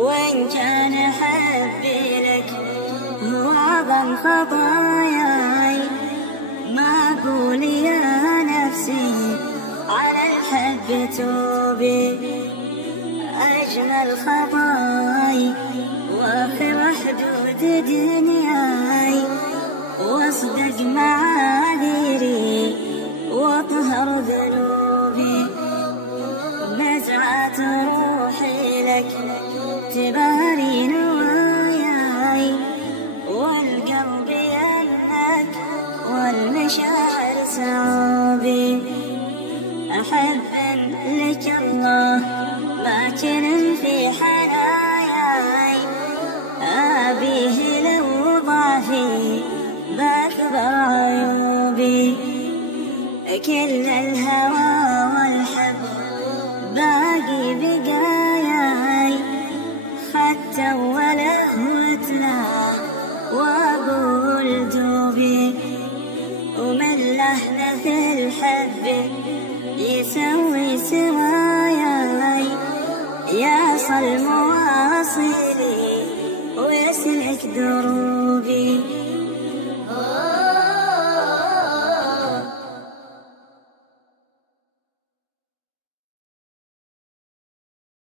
وإن كان حبي لك هو أعظم خطاياي، ما أقول يا نفسي على الحب توبي، أجمل خطاي وآخر حدود دنياي، واصدق معاذيري واطهر ذنوبي، نزعة روحي لك تباري نواياي، والقلب يمك والمشاعر صعوبي، أحب لك الله باكر في حناياي، أبيه لو ضعفي بأكبر عيوبي، كل الهوى والحب باقي بقاياي، حتى ولهوتنا وأقول دوبي، ومن لحن في الحب يسوي سواياي، يصل مواصلي ويسلك دروبي.